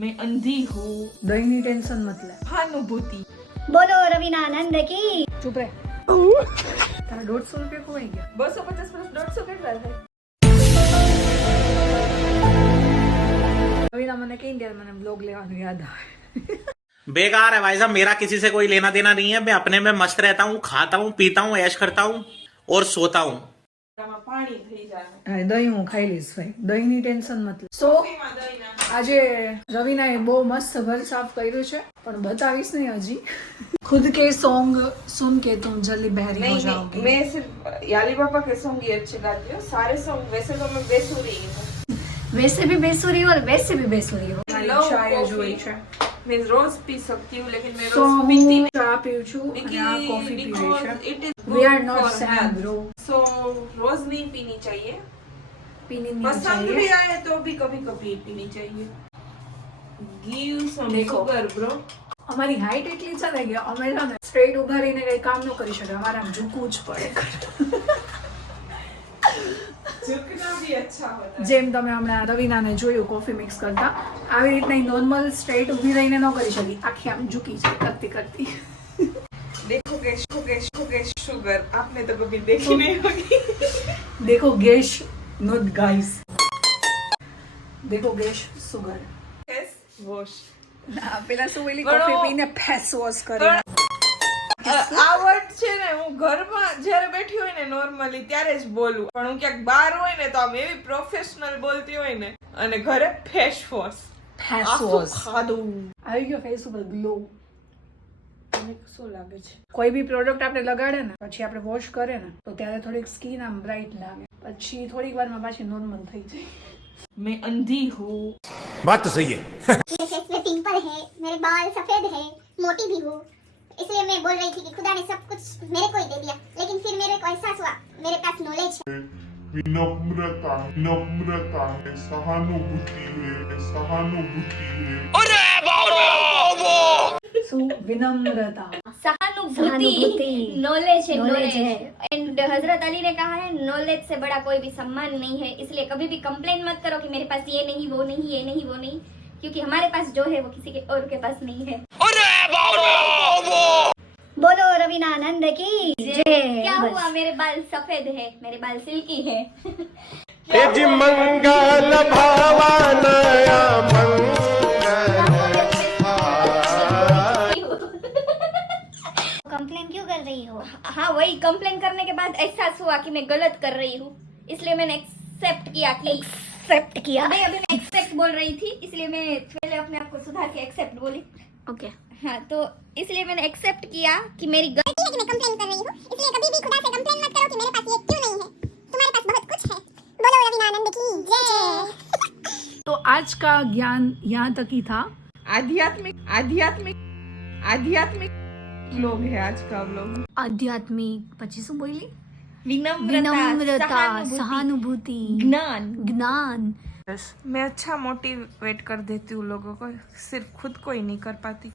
मैं अंधी हूँ। दही ની ટેન્શન મત લે. सहानुभूति। बोलो रवीना आनंद की. ચૂપ રહે. તારા 150 રૂપિયા ખોવાઈ ગયા. 250 plus 150 કેટલા થાય? રવિના મને કહી દે, મને બ્લોગ લેવાનું યાદ આવે. बेकार है भाई साहब, मेरा किसी से कोई लेना देना नहीं है. मैं अपने में मस्त रहता हूँ, खाता हूँ, पीता हूँ, ऐश करता हूँ और सोता हूँ. આમાં પાણી થઈ જાય. હા, દહીં હું ખાઈ લઈશ ભાઈ. દહીં ની ટેન્શન મત લે. સો એમાં દહીં નાખ. આજે રવિનાએ બહુ મસ્ત ઘર સાફ કર્યું છે, પણ બતાવીશ નહીં હજી. खुद के सॉन्ग सुन के तुम जल्दी बहरी हो नहीं जाओगे. मैं सिर्फ याली पापा के सॉन्ग ही अच्छे गाती हूँ. सारे सॉन्ग वैसे तो मैं बेसुरी हूँ. वैसे भी बेसुरी हो और वैसे भी बेसुरी हो. Love ચાય coffee. જોઈ છે. मैं रोज पी सकती हूँ लेकिन मैं So रोज पीती હું नहीं. ચા પીઉં છું અને આ કોફી પીવે Because છે. it is We are good not for sad, health. bro. So रोज नहीं पीनी चाहिए. પીની નહીં पसंद चाहिए. भी आए तो भी कभी कभी पीनी चाहिए. Give some देखो. sugar, bro. અમારી હાઈટ એટલી છે ને કે અમે છે ને સ્ટ્રેટ ઉભા રહીને કઈ કામ ન કરી શકે. અમારે આમ ઝૂકવું જ પડે. झुकना भी अच्छा होता है. જેમ તમે હમણાં રવિનાને જોયું કોફી મિક્સ કરતા, આવી રીતના નોર્મલ સ્ટ્રેટ ઊભી રહીને ન કરી શકી. આખી આમ ઝૂકી છે કરતી કરતી. देखोगे शुगर आपने तो कभी देखी नहीं होगी. देखो गैस नॉट गाइस. देखो गैस સુગર. Face wash. પેલા શું પેલી પણ કોફી હું- પીને ફેસ વોશ કરે. પણ આ વર્ડ છે ને હું ઘરમાં જ્યારે બેઠી હોય ને નોર્મલી ત્યારે જ બોલું, પણ હું ક્યાંક બહાર હોય ને તો આમ એવી પ્રોફેશનલ બોલતી હોય ને, અને ઘરે ફેસ વોશ. ફેસ આખું વોશ ખાધું. આવી ગયો ફેસ ઉપર ગ્લો. મને શું લાગે છે? કોઈ બી પ્રોડક્ટ આપણે લગાડે ને પછી આપણે વોશ કરે ને તો ત્યારે થોડીક સ્કિન આમ બ્રાઇટ લાગે, પછી થોડીક વારમાં પાછી નોર્મલ થઈ જાય. मैं अंधी हूँ. बात तो सही है. मेरे फेस में पिंपल है, मेरे बाल सफेद है, मोटी भी हूँ, इसलिए मैं बोल रही थी कि खुदा ने सब कुछ मेरे को ही दे दिया, लेकिन फिर मेरे को एहसास हुआ मेरे पास नॉलेज है. विनम्रता है, सहानुभूति है. શું વિનમ્રતા. सहानुभूति नॉलेज है. Knowledge है. एंड हजरत अली ने कहा है नॉलेज से बड़ा कोई भी सम्मान नहीं है. इसलिए कभी भी कंप्लेन मत करो कि मेरे पास ये नहीं वो नहीं ये नहीं वो नहीं, क्योंकि हमारे पास जो है वो किसी के और के पास नहीं है. बोलो रवीना आनंद की जय. क्या बस. हुआ, मेरे बाल सफेद है, मेरे बाल सिल्की है. तेजी मंगल भावानया कंप्लेन क्यों कर रही हो? हाँ, वही कंप्लेन करने के बाद एहसास हुआ कि मैं गलत कर रही हूँ, इसलिए मैंने एक्सेप्ट किया कि एक्सेप्ट किया. अभी मैं एक्सेप्ट बोल रही थी, इसलिए मैं पहले अपने आप को सुधार के एक्सेप्ट बोली. ओके. हाँ, तो इसलिए मैंने एक्सेप्ट किया कि मेरी गलती है कि मैं कंप्लेन कर रही हूँ, इसलिए कभी भी खुदा से कंप्लेन मत करो कि मेरे पास ये क्यों नहीं है, तुम्हारे पास बहुत कुछ है. बोलो रवीना आनंद की जय. तो आज का ज्ञान यहाँ तक ही था. आध्यात्मिक लोग है आज का व्लॉग. आध्यात्मिक પછી શું બોલી? विनम्रता, सहानुभूति, ज्ञान. ज्ञान. मैं अच्छा मोटिवेट कर देती हूँ लोगों को, सिर्फ खुद को ही नहीं कर पाती.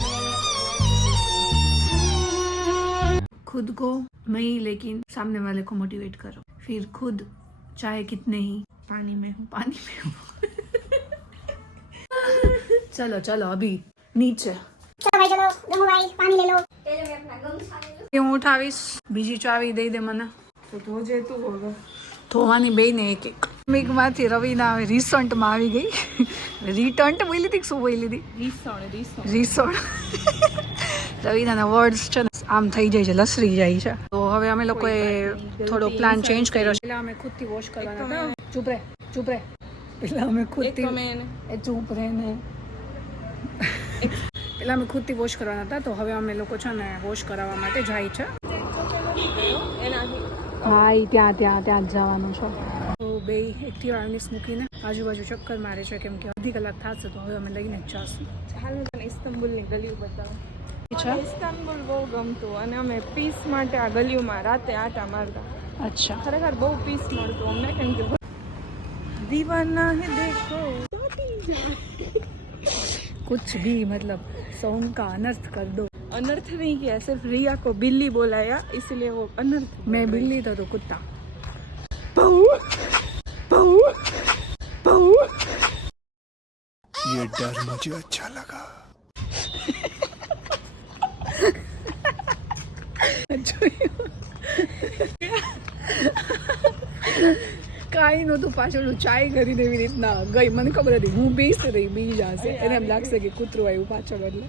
खुद को नहीं लेकिन सामने वाले को मोटिवेट करो, फिर खुद चाहे कितने ही पानी में हूँ. हूँ. चलो चलो अभी नीचे. चलो भाई चलो, गंगू भाई पानी ले लो. पहले मैं अपना गम छान लूं. હું ઉઠાવીશ, બીજી ચાવી દઈ દે મને. तो धोजे तू होगा. ધોવાની બે ને એક એક. મીકમાંથી રવિના હવે રિસન્ટમાં આવી ગઈ. રિટન્ટ બોલી હતી કે શું બોલી હતી? રિસોર્ટ. રવિનાના વર્ડ્સ છે ને આમ થઈ જાય છે, લસરી જાય છે. તો હવે અમે લોકોએ થોડો પ્લાન ચેન્જ કર્યો છે. પહેલા અમે ખુદથી વોશ કરવાના હતા. ચૂપ રહે. પહેલા અમે ખુદથી એ ચૂપ રહે ને. પહેલા અમે ખુદથી વોશ કરવાના હતા, તો હવે અમે લોકો છે ને વોશ કરાવવા માટે જાય છે. હા, એ ત્યાં જ જવાનું છે. તો બે એક્ટિવા આવીને મૂકીને આજુબાજુ ચક્કર મારે છે, કેમ કે અડધી કલાક થશે, તો હવે અમે લઈને જ જઈશું. હાલ તને ઇસ્તંબુલની ગલીઓ બતાવું. અચ્છા ઇસ્તંબુલ બહુ ગમતું, અને અમે પીસ માટે આ ગલીઓમાં રાતે આટા મારતા. અચ્છા. ખરેખર બહુ પીસ મળતું અમને, કેમ કે દીવાના હે દેખો. कुछ भी मतलब सॉन्ग का अनर्थ कर दो. अनर्थ नहीं किया, सिर्फ रिया को बिल्ली बोलाया, इसलिए वो अनर्थ. मैं बिल्ली था तो कुत्ता. ये डर मुझे अच्छा लगा. કાંઈ નહોતું પાછળ ચાય કરીને એવી રીતના ગઈ. મને ખબર હતી હું બેસી રહી બી જશે, એને એમ લાગશે કે કૂતરું આવ્યું પાછળ. એટલે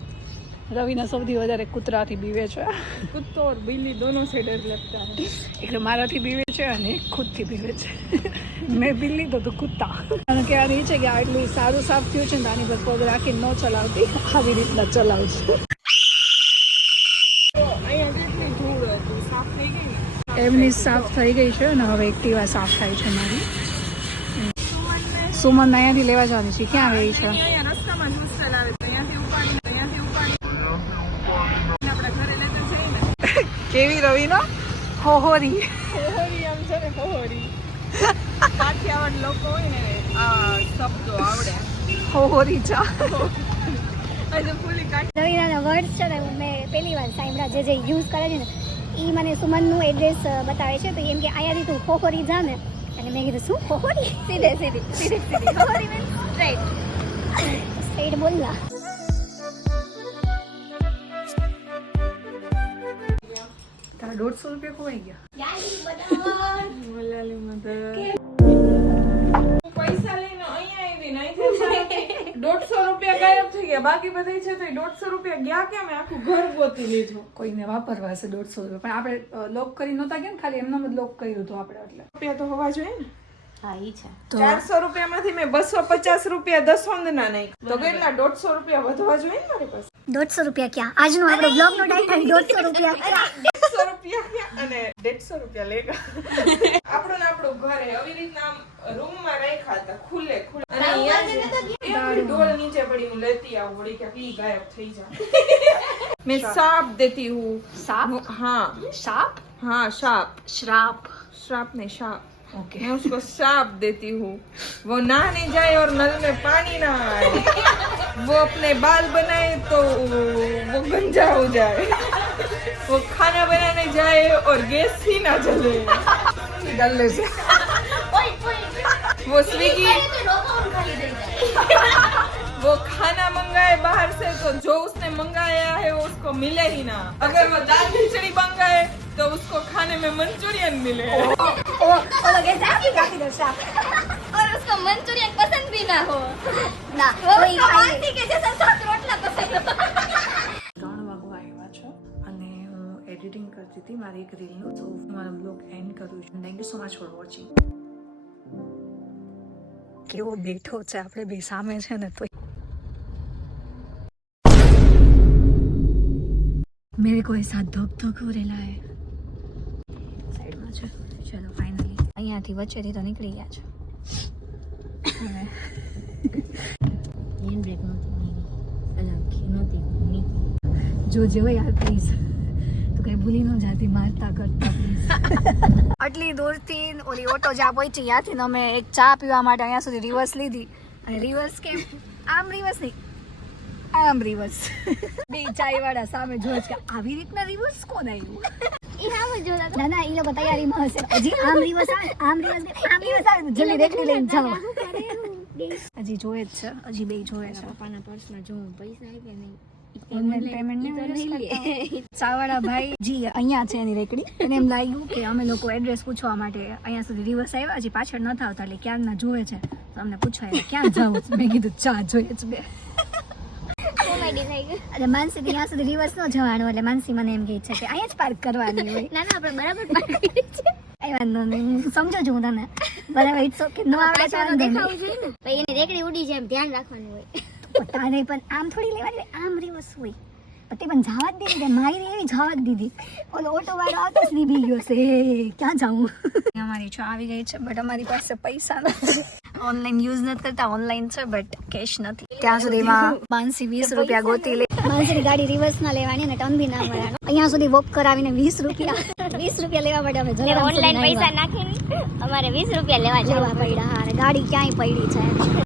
રવિના સૌથી વધારે કૂતરાથી બીવે છે. कुत्तो और बिल्ली दोनों से डर लगता है. એટલે મારાથી બીવે છે અને એક ખુદથી બીવે છે. મેં બિલ્લી તો તું કૂતા. અને કહેવાનું એ છે કે આટલું સારું સાફ થયું છે ને આની પર પગ રાખીને ન ચલાવતી, આવી રીતના ચલાવજો. અહીંયા જેટલી ધૂળ હતી સાફ થઈ ગઈ ને. એમની સાફ થઈ ગઈ છે અને હવે એક્ટિવા સાફ થાય છે મારી. સુમન અહીંયાથી લેવા જવાની છે. ક્યાં ગઈ છે? અહીંયા રસ્તામાં જ હોસ્ટેલ આવે તો અહીંયાથી ઉપાડીને આપણે ઘરે લેતા જઈએ ને. કેવી રવિનો હોહોરી. હોહોરી આમ છે ને હોહોરી. કાઠિયાવાડ લોકો હોય ને આ શબ્દો આવડે. હોહોરી ચા. હજુ ફૂલી કાઠી. રવિનાના વર્ડ્સ છે ને મેં પહેલી વાર સાંભળ્યા જે યુઝ કરે છે ને એ મને સુમનનું એડ્રેસ બતાવે છે. તો એમ કે અહીંયાથી તું ખોખોરી જા ને, અને મેં કીધું શું ખોખોરી? સીધે ખોખોરી મીન્સ સ્ટ્રેટ બોલના. તારા 150 રૂપિયા ખોવાઈ ગયા. મલાલી મધર. પૈસા લઈને અહીંયા આવી ને અહીંથી 150 રૂપિયા ગાયબ થઈ ગયા. બાકી બધા છે તો 150 રૂપિયા ગયા કેમ? આખું ઘર ગોતી લીધું. કોઈને વાપરવા હશે 150 રૂપિયા, પણ આપણે લોક કરી નહોતા ગયા ને, ખાલી એમનો જ લોક કર્યું હતું આપણે. એટલે રૂપિયા તો હોવા જોઈએ ને. તો 400 રૂપિયામાંથી મેં 250 રૂપિયા દસોંદના નહીં તો કેટલા 150 રૂપિયા વધવા જોઈએ ને મારી પાસે. 150 રૂપિયા ક્યાં? આજનો આપણો બ્લોગનો ટાઈમ 150 રૂપિયા. 150 રૂપિયા ક્યાં અને 150 રૂપિયા લેગા. આપણું ને આપણું ઘરે આવી રીતના આમ રૂમમાં રાખ્યા હતા ખુલ્લે અને અહીંયા ડોલ નીચે પડી હું લેતી આવું વળી કે પી ગાયબ થઈ જાય. मैं साप देती हूँ. સાપ? हाँ સાપ? हाँ साप. શ્રાપ? श्राप नहीं साप. ओके. मैं उसको साप देती हूँ. वो नहाने जाए और नल में पानी ना आए. वो अपने बाल बनाए तो वो गंजा हो जाए. वो खाना बनाने जाए और गैस ही ना जले. ડલ્લે છે. वो स्विगी वो खाना मंगाए बाहर से तो जो उसने मंगाया है वो उसको मिले ही ना. अगर वो दाल खिचड़ी मंगाए तो उसको खाने में मंचूरियन मिले. और उसको मंचूरियन पसंद भी ना हो ना, वही खाएंगे के जैसा साथ रोटला पसंद. 3 વાગવા આવ્યા છે અને હું એડિટિંગ કરતી હતી મારી એક રીલનું. તો હું મારો બ્લોગ એન્ડ કરું છું. Thank you so much for watching. કેવો બેઠો છે આપણે બે સામે છે ને તો मेरे को ऐसा धक धक हो રહેલા હે. સાઈડમાં છે. ચલો ફાઇનલી અહીંયાથી વચ્ચેથી તો નીકળી ગયા છે. જો જેવો યાર પ્લીઝ તો કઈ ભૂલી ન જાતી મારતા કરતા પ્લીઝ. આટલી દૂરથી ઓલી ઓટો જ્યાં પહોંચી ત્યાંથી અમે એક ચા પીવા માટે અહીંયા સુધી રિવર્સ લીધી. અને રિવર્સ કેમ? આમ રિવર્સ નહીં, આમ રિવર્સ. બે ચાયવાળા સામે જોઈ કે આવી રીતના રિવર્સ કોણ આવ્યું? ના ના, એ લોકો તૈયારીમાં હશે. હજી આમ રિવર્સ આવે, આમ રિવર્સ આવે, જલ્દી રેકડી લઈને જાઓ. હજી જોયે જ છે, હજી બે જોયે છે. પપ્પાના પર્સમાં જો પૈસા આવી નહીં. ઓનલાઈન પેમેન્ટ ચાવાળા ભાઈ જી અહીંયા છે એની રેકડી. અને એમ લાગ્યું કે અમે લોકો એડ્રેસ પૂછવા માટે અહીંયા સુધી રિવર્સ આવ્યા, હજી પાછળ ન આવતા એટલે ક્યારના જોવે છે. તો અમને પૂછાય ક્યાં જાવ? મેં કીધું ચા જોઈએ જ બે. અને માનસી ત્યાં સુધી રિવર્સ ન જવાનું, એટલે માનસી મને એમ કહે છે કે અહીંયા જ પાર્ક કરવાની હોય. ના ના, આપણે બરાબર પાર્ક કરી છે. કઈ વાંધો નહીં, હું સમજો છું તને બરાબર. It's okay. નો આવડે તો દેખાવું જોઈએ ને. પછી એની રેકડી ઉડી જાય એમ ધ્યાન રાખવાનું હોય. તારે પણ આમ થોડી લેવાની, આમ રિવર્સ હોય. તે પણ જવા જ દીધી, મારી એવી જવા જ દીધી. ઓલો ઓટો વાળો આવતો જ નીકળી ગયો છે. ક્યાં જાઉં? અમારી ચા આવી ગઈ છે, બટ અમારી પાસે પૈસા નથી. ઓનલાઈન યુઝ નથી કરતા, ઓનલાઈન છે બટ કેશ નથી. ત્યાં સુધીમાં માનસી 20 રૂપિયા ગોતી લે. માનસીની ગાડી રિવર્સમાં લેવાની અને ટર્ન બી ના મળવાનું. અહીંયા સુધી વોક કરાવીને 20 રૂપિયા લેવા માટે અમે ઓનલાઈન પૈસા નાખીને અમારે 20 રૂપિયા લેવા પડ્યા. હા, ગાડી ક્યાંય પડી છે.